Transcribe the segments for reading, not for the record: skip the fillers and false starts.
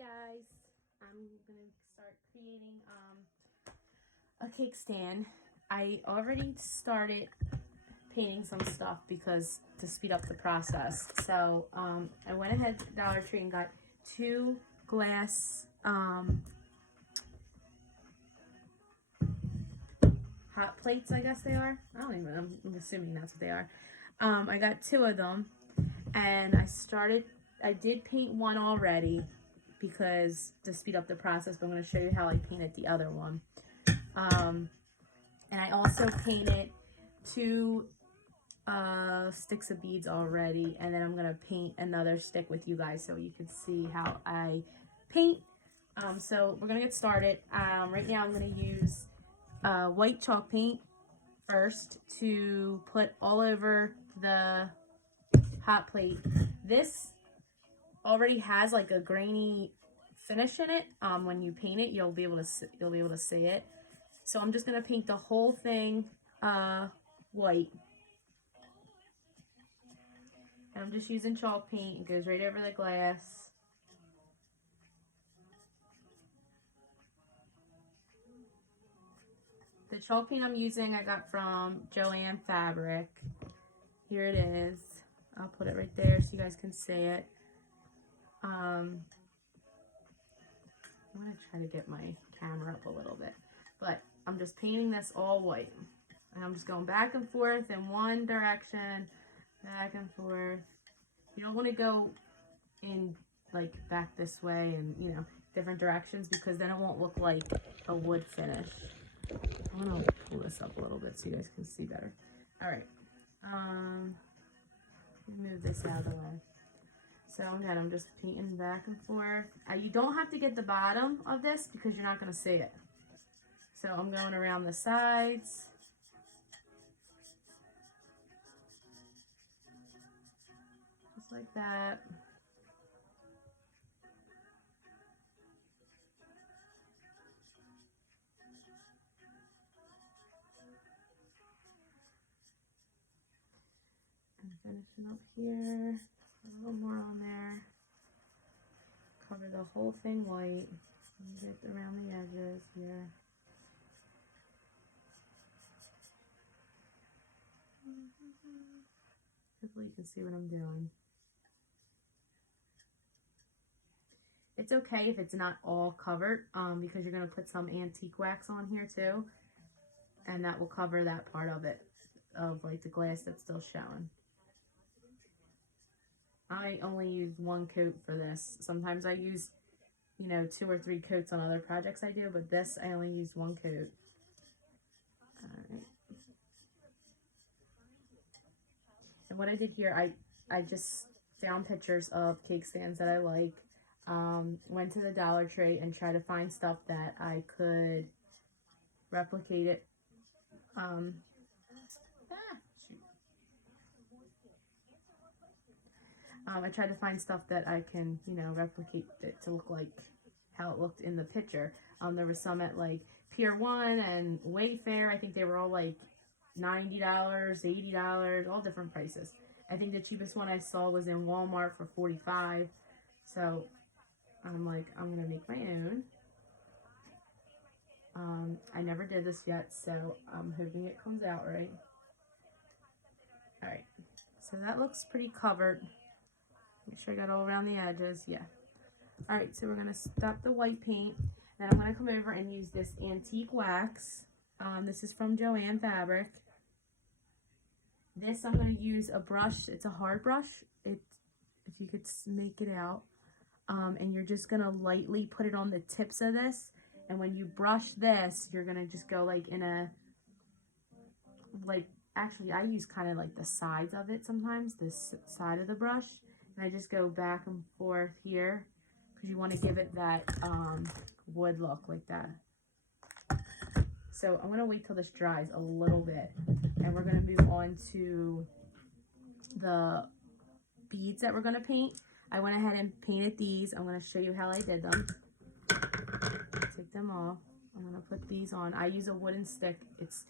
guys, I'm gonna start creating a cake stand. I already started painting some stuff because to speed up the process. So I went ahead to Dollar Tree and got two glass hot plates, I guess they are. I don't even know, I'm assuming that's what they are. I got two of them, and I did paint one already because to speed up the process, but I'm going to show you how I painted the other one. And I also painted two sticks of beads already, and then I'm going to paint another stick with you guys so you can see how I paint. So we're going to get started. Right now I'm going to use white chalk paint first to put all over the hot plate. This already has like a grainy finish in it. When you paint it, you'll be able to see it. So I'm just gonna paint the whole thing white. And I'm just using chalk paint. It goes right over the glass. The chalk paint I'm using I got from Joann Fabric. Here it is. I'll put it right there so you guys can see it. I'm going to try to get my camera up a little bit, but I'm just painting this all white. And I'm just going back and forth in one direction, back and forth. You don't want to go in like back this way and, you know, different directions, because then it won't look like a wood finish. I'm going to pull this up a little bit so you guys can see better. All right. Move this out of the way. So again, I'm just painting back and forth. You don't have to get the bottom of this because you're not going to see it. So I'm going around the sides. Just like that. And finishing up here. A little more on there. Cover the whole thing white. Get around the edges here. Hopefully you can see what I'm doing. It's okay if it's not all covered, because you're going to put some antique wax on here too. And that will cover that part of it, of like the glass that's still showing. I only use one coat for this. Sometimes I use, you know, 2 or 3 coats on other projects I do, but this I only use one coat. Alright. And what I did here, I just found pictures of cake stands that I like. Went to the Dollar Tree and tried to find stuff that I could replicate it. I tried to find stuff that I can, you know, replicate it to look like how it looked in the picture. There was some at like Pier 1 and Wayfair. I think they were all like $90, $80, all different prices. I think the cheapest one I saw was in Walmart for $45. So I'm like, I'm going to make my own. I never did this yet, so I'm hoping it comes out right. Alright, so that looks pretty covered. Make sure I got all around the edges. Yeah. Alright, so we're going to stop the white paint. Then I'm going to come over and use this antique wax. This is from Joann Fabric. This I'm going to use a brush. It's a hard brush. If you could make it out. And you're just going to lightly put it on the tips of this. And when you brush this, you're going to just go like in a, like, actually I use kind of like the sides of it sometimes, this side of the brush. And I just go back and forth here because you want to give it that wood look like that. So I'm going to wait till this dries a little bit. And we're going to move on to the beads that we're going to paint. I went ahead and painted these. I'm going to show you how I did them. Take them off. I'm going to put these on. I use a wooden stick. It's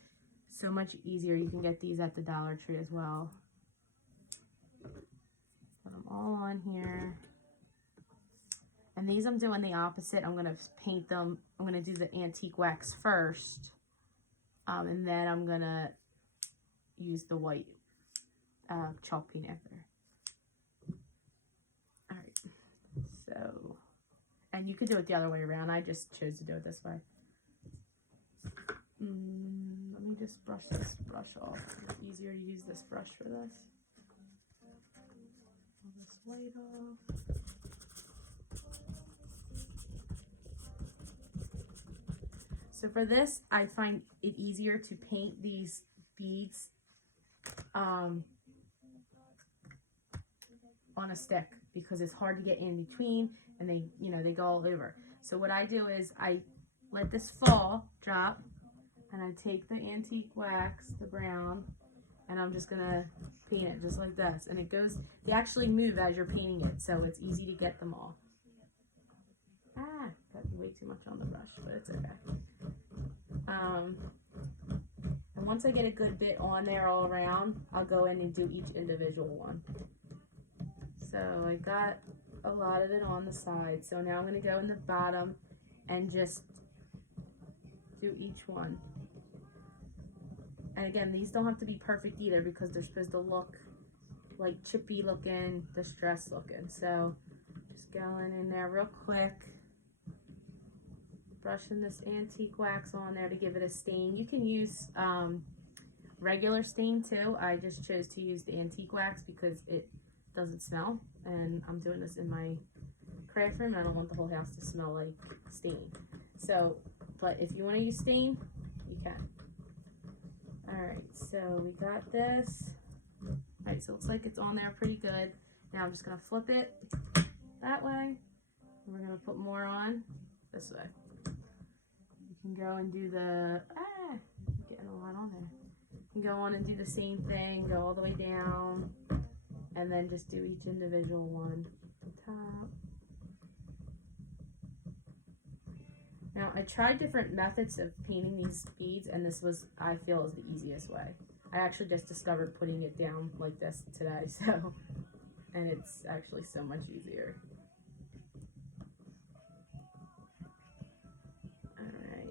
so much easier. You can get these at the Dollar Tree as well. Put them all on here. And these I'm doing the opposite. I'm going to paint them. I'm going to do the antique wax first. And then I'm going to use the white chalk paint after. Alright. So, and you could do it the other way around. I just chose to do it this way. Let me just brush this brush off. It's easier to use this brush for this. Pull this white off. So for this, I find it easier to paint these beads on a stick because it's hard to get in between and they, you know, they go all over. So what I do is I let this drop, and I take the antique wax, the brown, and I'm just gonna paint it just like this. And it goes, they actually move as you're painting it, so it's easy to get them all. Got way too much on the brush, but it's okay. And once I get a good bit on there all around, I'll go in and do each individual one. So I got a lot of it on the side. So now I'm gonna go in the bottom and just do each one. And again, these don't have to be perfect either because they're supposed to look like chippy looking, distressed looking. So just going in there real quick, brushing this antique wax on there to give it a stain. You can use regular stain too. I just chose to use the antique wax because it doesn't smell, and I'm doing this in my craft room. I don't want the whole house to smell like stain. So, but if you want to use stain, you can. Alright, so we got this. Alright, so it looks like it's on there pretty good. Now I'm just going to flip it that way. And we're going to put more on this way. You can go and do the, getting a lot on there. You can go on and do the same thing, go all the way down, and then just do each individual one at the top. Now, I tried different methods of painting these beads, and this was, I feel, is the easiest way. I actually just discovered putting it down like this today, so, and it's actually so much easier. Alright.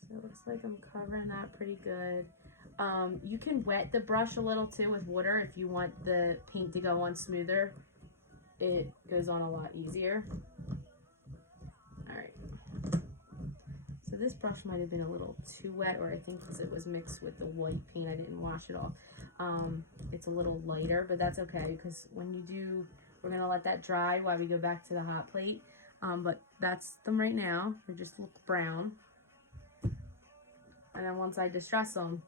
So it looks like I'm covering that pretty good. You can wet the brush a little too with water if you want the paint to go on smoother. It goes on a lot easier. Alright, so this brush might have been a little too wet, or I think because it was mixed with the white paint, I didn't wash it off. It's a little lighter, but that's okay because when you do, we're going to let that dry while we go back to the hot plate. But that's them right now. They just look brown. And then once I distress them,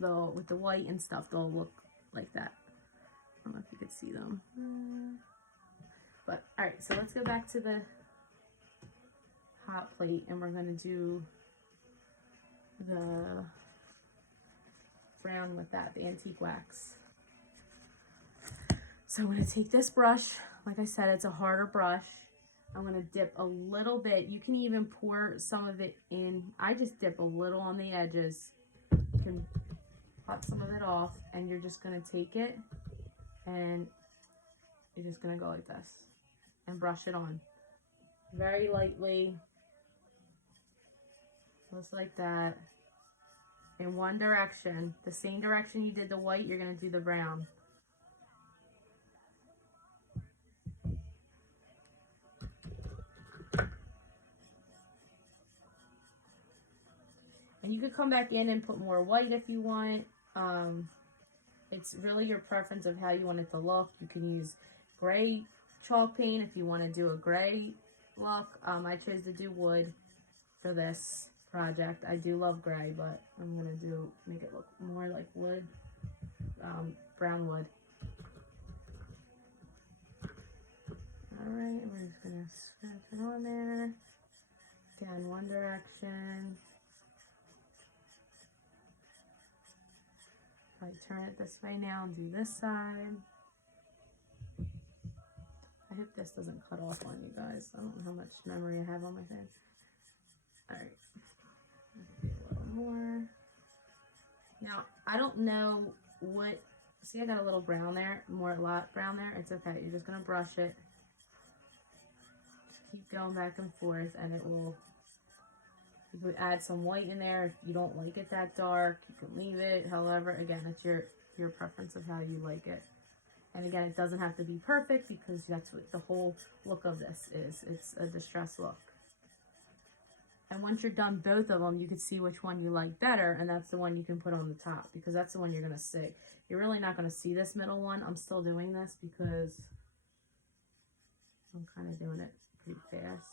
they'll, with the white and stuff, they'll look like that. I don't know if you could see them. But, alright, so let's go back to the hot plate, and we're going to do the brown with that, the antique wax. So I'm going to take this brush. Like I said, it's a harder brush. I'm going to dip a little bit. You can even pour some of it in. I just dip a little on the edges. You can pop some of it off, and you're just going to take it, and you're just going to go like this and brush it on very lightly, just like that, in one direction. The same direction you did the white, you're going to do the brown. And you could come back in and put more white if you want. It's really your preference of how you want it to look. You can use gray chalk paint if you want to do a gray look. I chose to do wood for this project. I do love gray, but I'm going to make it look more like wood, brown wood. Alright, we're just going to scratch it on there. Again, one direction. I turn it this way now and do this side. I hope this doesn't cut off on you guys. I don't know how much memory I have on my thing. Alright. A little more. Now, I don't know what... See, I got a little brown there. A lot brown there. It's okay. You're just going to brush it. keep going back and forth, and it will, you could add some white in there if you don't like it that dark. You can leave it, however, again, it's your preference of how you like it. And again, it doesn't have to be perfect because that's what the whole look of this is. It's a distressed look. And once you're done both of them, you can see which one you like better, and that's the one you can put on the top because that's the one you're going to see. You're really not going to see this middle one. I'm still doing this because I'm kind of doing it pretty fast.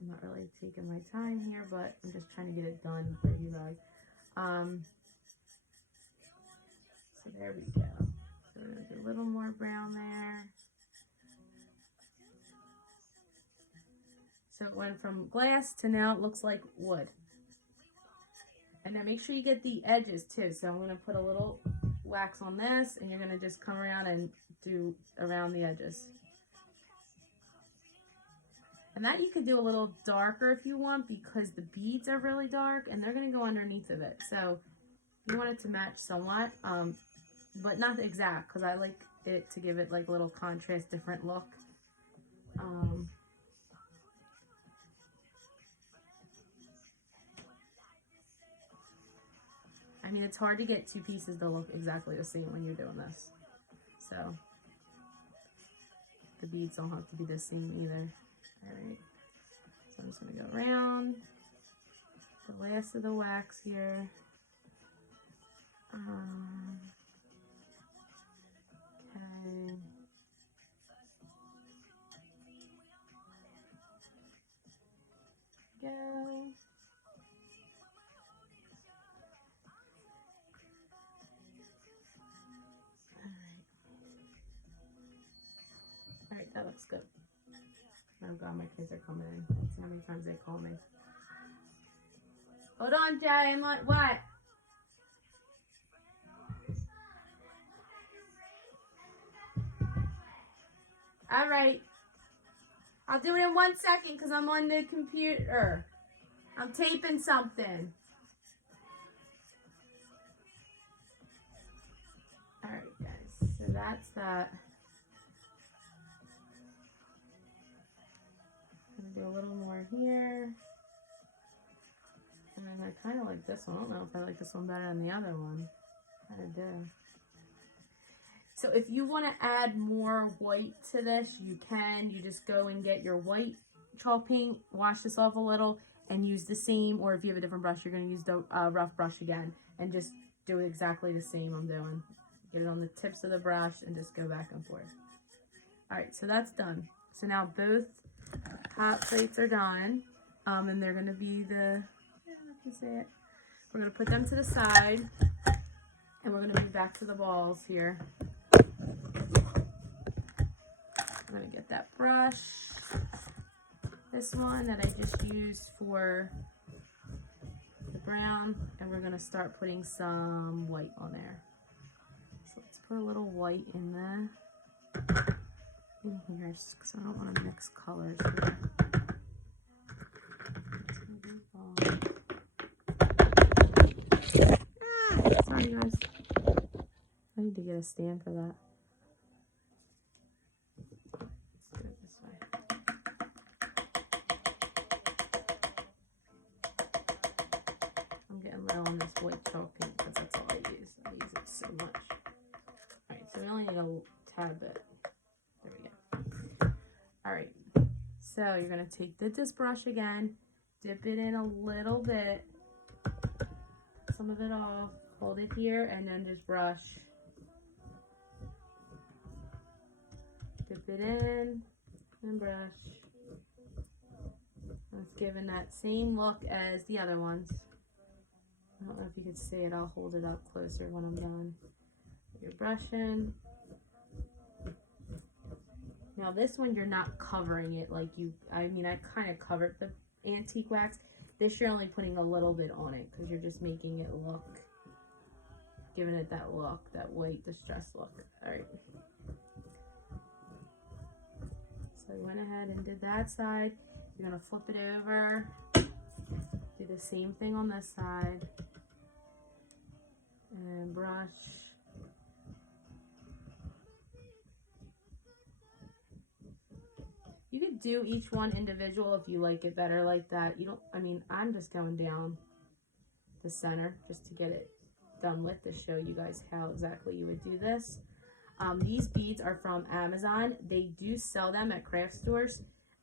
I'm not really taking my time here, but I'm just trying to get it done for you guys. So there we go. So we're going to do a little more brown there. So it went from glass to now it looks like wood. And then make sure you get the edges too. So I'm going to put a little wax on this, and you're going to just come around and do around the edges. And that you could do a little darker if you want because the beads are really dark and they're going to go underneath of it. So you want it to match somewhat, but not exact because I like it to give it like a little contrast, different look. I mean, it's hard to get two pieces to look exactly the same when you're doing this. So the beads don't have to be the same either. Alright, so I'm just going to go around the last of the wax here. Okay. Go. Alright, that looks good. Oh god, my kids are coming in. Let's see how many times they call me. Hold on, Jay. I'm like, what? Alright. I'll do it in 1 second because I'm on the computer. I'm taping something. Alright, guys. So that's that. I'm going to do a little more here. And then I kind of like this one. I don't know if I like this one better than the other one. I kind of do. So if you want to add more white to this, you can. You just go and get your white chalk paint, wash this off a little, and use the same. Or if you have a different brush, you're going to use the rough brush again. And just do exactly the same I'm doing. Get it on the tips of the brush and just go back and forth. Alright, so that's done. So now both hot plates are done. And they're going to be the... I can see it. We're going to put them to the side. And we're going to move back to the balls here. I'm going to get that brush, this one that I just used for the brown, and we're going to start putting some white on there. So let's put a little white in here because I don't want to mix colors here. Sorry guys, I need to get a stand for that. On this white chalk paint because that's all I use. I use it so much. Alright, so we only need a tad bit. There we go. Alright, so you're going to take this brush again, dip it in a little bit, some of it off, hold it here, and then just brush. Dip it in, and brush. It's giving that same look as the other ones. I don't know if you can see it. I'll hold it up closer when I'm done. You're brushing. Now this one you're not covering it like you, I mean I kind of covered the antique wax. This you're only putting a little bit on it because you're just making it look, giving it that look, that white distressed look. Alright. So I went ahead and did that side. You're going to flip it over. Do the same thing on this side. And brush. You could do each one individual if you like it better like that. You don't, I mean, I'm just going down the center just to get it done with, to show you guys how exactly you would do this. These beads are from Amazon. They do sell them at craft stores.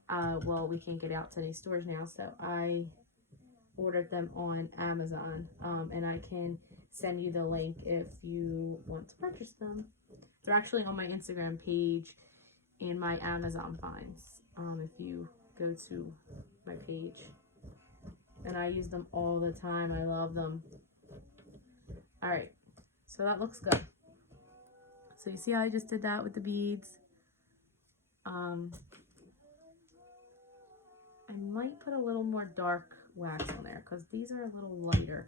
Well, we can't get out to any stores now, so I ordered them on Amazon, and I can send you the link if you want to purchase them. They're actually on my Instagram page and my Amazon finds, if you go to my page. And I use them all the time. I love them. All right, so that looks good. So you see how I just did that with the beads? I might put a little more dark wax on there because these are a little lighter.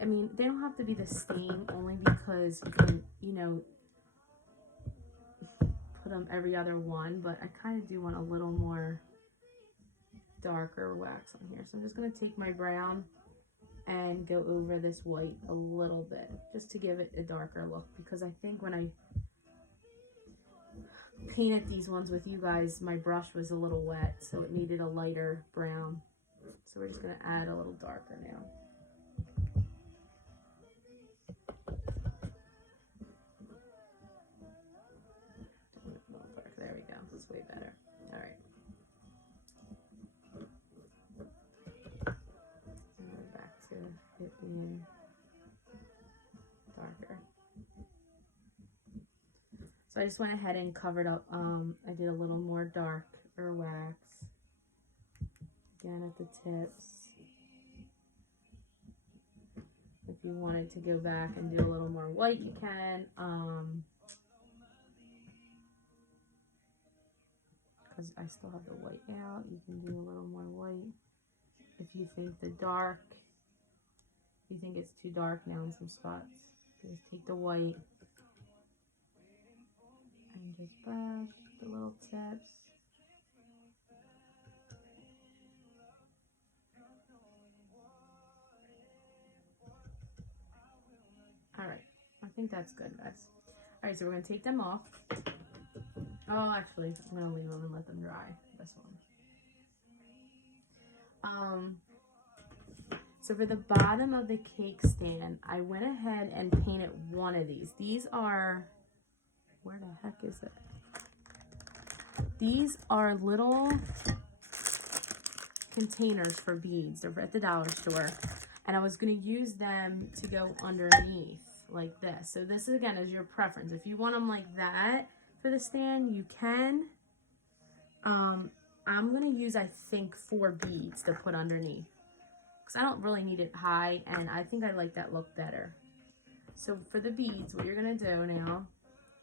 I mean, they don't have to be the same, only because you can, you know, put them every other one, but I kind of do want a little more darker wax on here. So I'm just going to take my brown and go over this white a little bit just to give it a darker look, because I think when I painted these ones with you guys, my brush was a little wet, so it needed a lighter brown. So we're just going to add a little darker now. There we go. That's way better. All right. And we're back to it being darker. So I just went ahead and covered up. I did a little more darker wax. Again at the tips. If you wanted to go back and do a little more white, you can. Because I still have the white out, you can do a little more white. If you think the dark, if you think it's too dark now in some spots, just take the white and just brush the little tips. All right, I think that's good, guys. All right, so we're gonna take them off. Oh, actually, I'm gonna leave them and let them dry. This one. So for the bottom of the cake stand, I went ahead and painted one of these. These are, where the heck is it? These are little containers for beads. They're at the dollar store. And I was going to use them to go underneath like this. So this, again, is your preference. If you want them like that for the stand, you can. I'm going to use, I think, 4 beads to put underneath, because I don't really need it high, and I think I like that look better. So for the beads, what you're going to do now,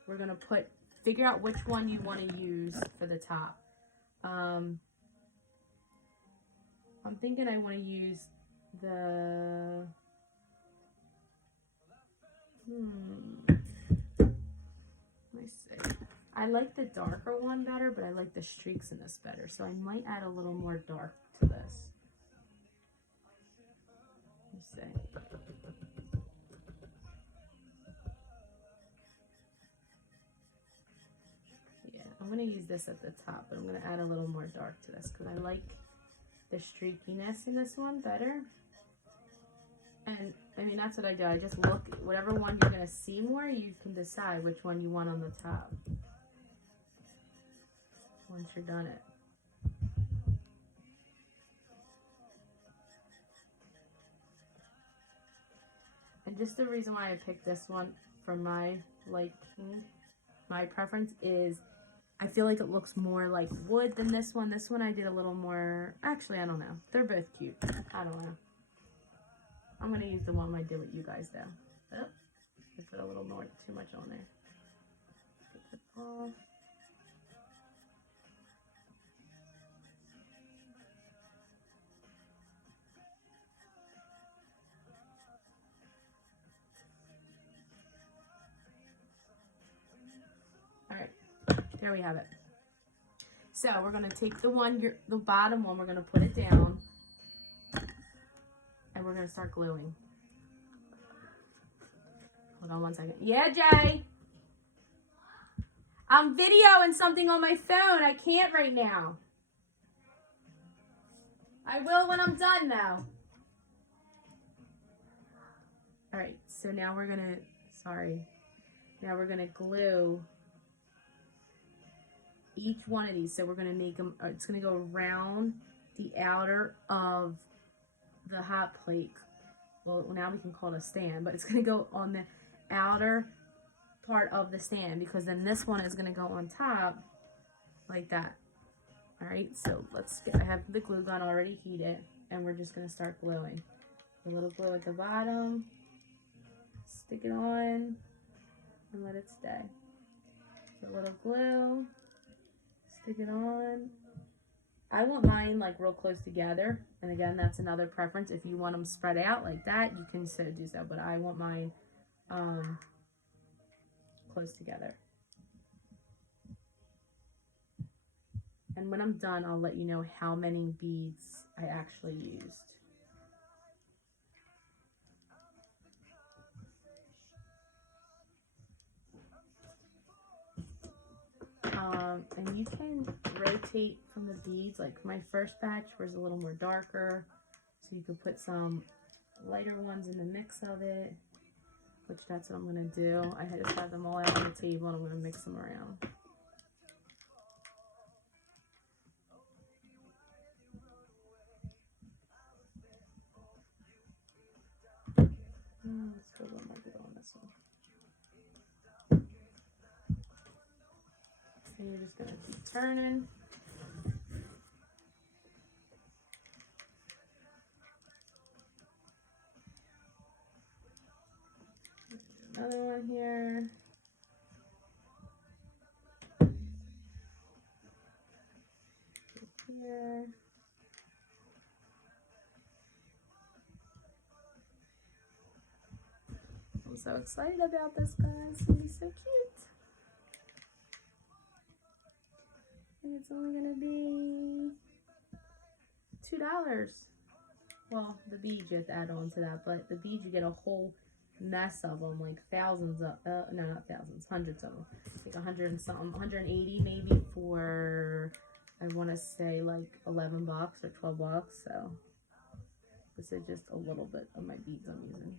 we're going to figure out which one you want to use for the top. I'm thinking I want to use the, let me see. I like the darker one better, but I like the streaks in this better. So I might add a little more dark to this. Let me see. Yeah, I'm going to use this at the top, but I'm going to add a little more dark to this because I like the streakiness in this one better. And I mean, that's what I do. I just look, whatever one you're going to see more, you can decide which one you want on the top once you're done it. And just the reason why I picked this one for my liking, my preference, is I feel like it looks more like wood than this one. This one I did a little more, actually, I don't know. They're both cute. I don't know. I'm going to use the one I did with you guys, though. Oh, I put a little more, too much on there. Get it off. All right, there we have it. So we're going to take the bottom one, we're going to put it down, and we're going to start gluing. Hold on one second. Yeah, Jay? I'm videoing something on my phone. I can't right now. I will when I'm done now. Alright, so now we're gonna, now we're gonna glue each one of these. So we're gonna make them, it's gonna go around the outer of the hot plate. Well, now we can call it a stand, but it's gonna go on the outer part of the stand, because then this one is gonna go on top like that. Alright, so let's get, I have the glue gun already heated, and we're just gonna start gluing. A little glue at the bottom, stick it on, and let it stay. So a little glue, stick it on. I want mine like real close together, and again, that's another preference. If you want them spread out like that, you can so do so, but I want mine close together. And when I'm done, I'll let you know how many beads I actually used. And you can rotate from the beads. Like my first batch was a little more darker, so you could put some lighter ones in the mix of it, which that's what I'm going to do. I just have them all out on the table, and I'm going to mix them around. Let's go one more bit on this one. So you're just going to keep turning. Another one here. Here. I'm so excited about this, guys. It's gonna be so cute. And it's only gonna be $2. Well, the beads you have to add on to that, but the beads you get a whole mess of them, like thousands of, no, not thousands, hundreds of them. Like 100 and something, 180 maybe for, I want to say like $11 or $12. So this is just a little bit of my beads I'm using.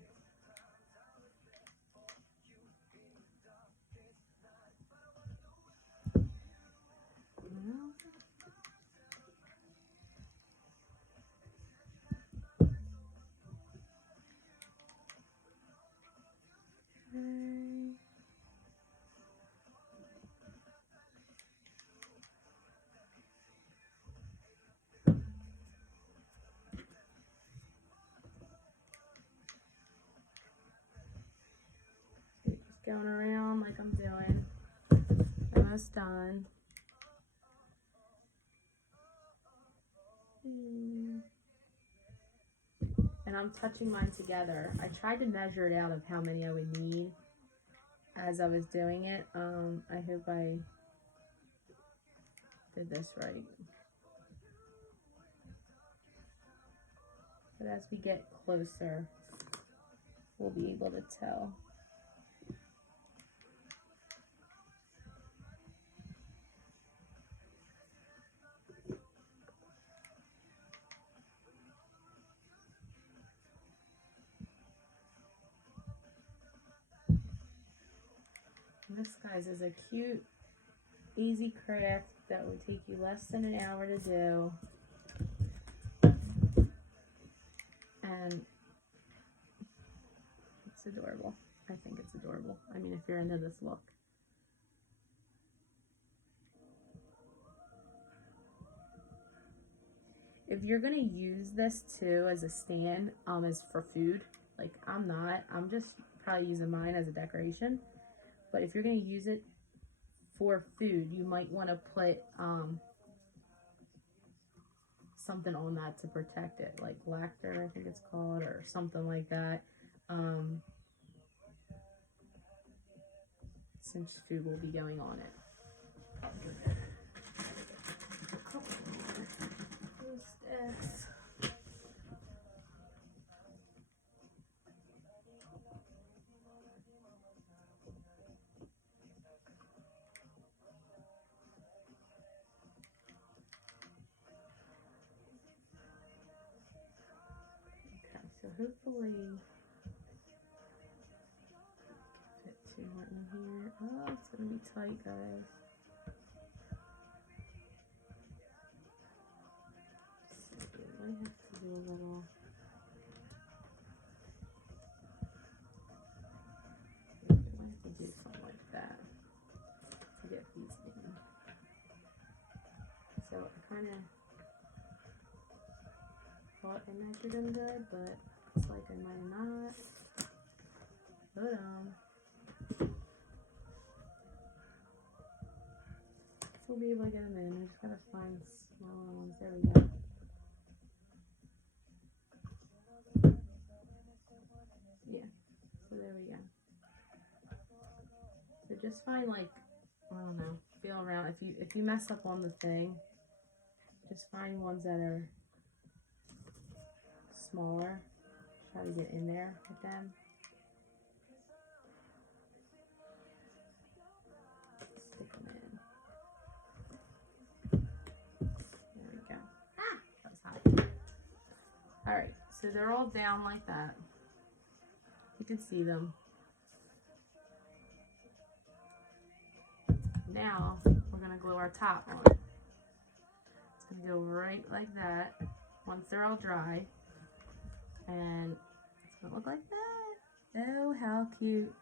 Going around like I'm doing. Almost done. And I'm touching mine together. I tried to measure it out of how many I would need as I was doing it. I hope I did this right. But as we get closer, we'll be able to tell. This, guys, is a cute, easy craft that would take you less than an hour to do. And it's adorable. I think it's adorable. I mean, if you're into this look. If you're going to use this too as a stand, as for food, like I'm not. I'm just probably using mine as a decoration. But if you're going to use it for food, you might want to put something on that to protect it, like lacquer, I think it's called, or something like that. Since food will be going on it. hopefully fit 2 more in here. Oh, it's gonna be tight, guys. So I might have to do a little. I might have to do something like that to get these in. So I kind of thought I measured them good, but it's like I might not. But we'll be able to get them in. I just gotta find smaller ones. There we go. Yeah. So there we go. So just find, like, I don't know, feel around. If you mess up on the thing, just find ones that are smaller. Try to get in there with them. Stick them in. There we go. Ah, that was hot. All right, so they're all down like that. You can see them. Now we're gonna glue our top on. It's gonna go right like that once they're all dry, and it's gonna look like that. Oh, how cute.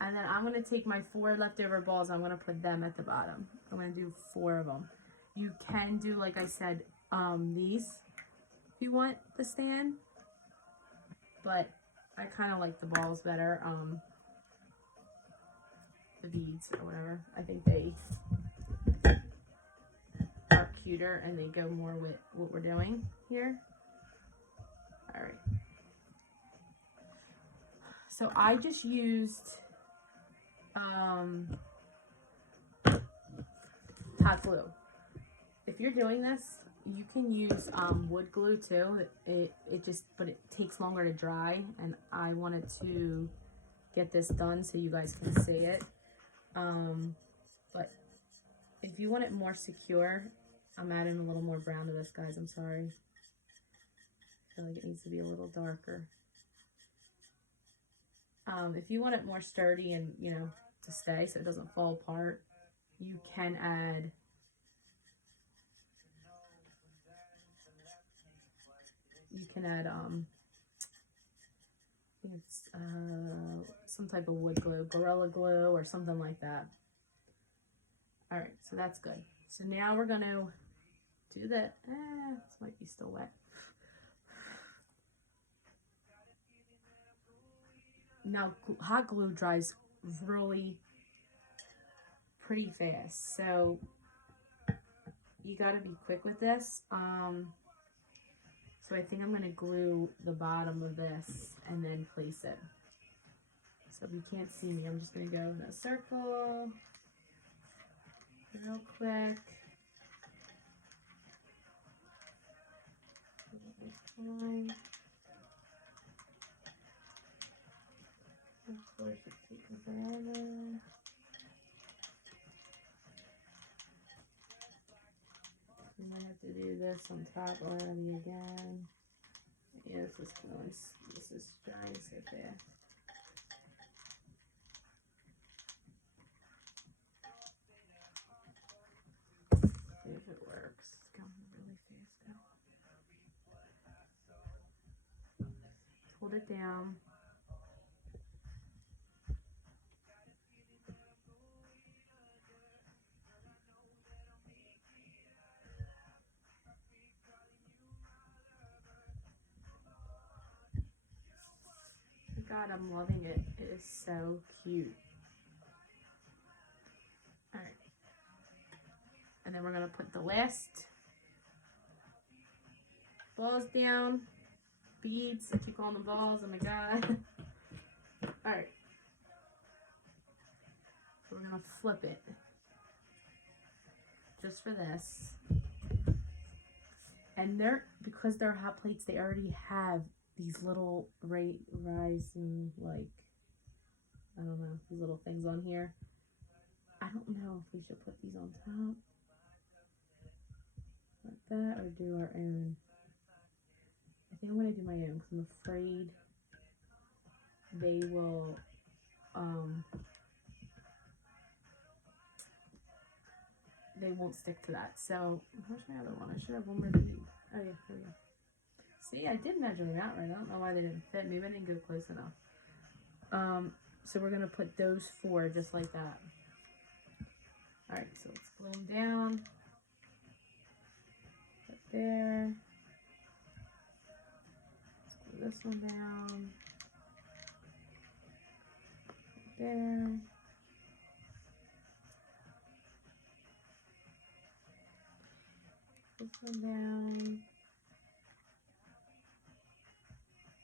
And then I'm gonna take my 4 leftover balls, I'm gonna put them at the bottom. I'm gonna do 4 of them. You can do, like I said, these if you want the stand, but I kind of like the balls better, the beads or whatever. I think they are cuter and they go more with what we're doing here. All right. So I just used hot glue. If you're doing this, you can use wood glue too. But it takes longer to dry, and I wanted to get this done so you guys can see it. But if you want it more secure, I'm adding a little more brown to this, guys. I'm sorry. I feel like it needs to be a little darker. If you want it more sturdy and, you know, to stay so it doesn't fall apart, you can add I think it's some type of wood glue, Gorilla Glue or something like that. All right, so that's good. So now we're gonna do that. This might be still wet. Now, hot glue dries really pretty fast, so you gotta be quick with this. So I think I'm gonna glue the bottom of this and then place it. So if you can't see me, I'm just gonna go in a circle real quick. Of course, it's taking forever. You might have to do this on top already again. Yeah, this is drying so fast. See if it works. It's going really fast now. Hold it down. God, I'm loving it. It is so cute. All right. And then we're going to put the last balls down. Beads. I keep calling them balls. Oh my God. All right. So we're going to flip it. Just for this. And because they're hot plates, they already have these little rising, like, I don't know, these little things on here. I don't know if we should put these on top like that or do our own. I think I'm going to do my own because I'm afraid they will they won't stick to that. So where's my other one? I should have one more bead. Oh yeah, here we go. See, I did measure them out right. I don't know why they didn't fit. Maybe I didn't go close enough. So we're gonna put those 4 just like that. All right, so let's glue them down. Put there. Let's glue this one down. Put there. This one down.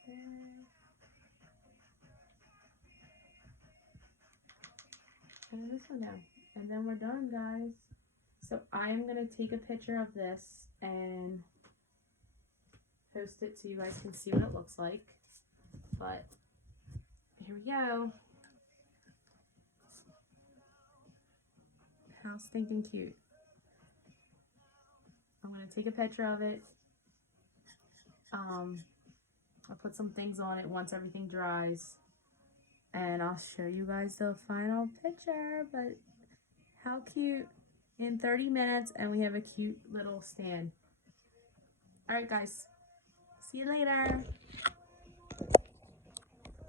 There. And this one down. And then we're done, guys. So I am going to take a picture of this and post it so you guys can see what it looks like. But here we go. How stinking cute. I'm going to take a picture of it. I'll put some things on it once everything dries. And I'll show you guys the final picture. But how cute. In 30 minutes, and we have a cute little stand. All right, guys. See you later.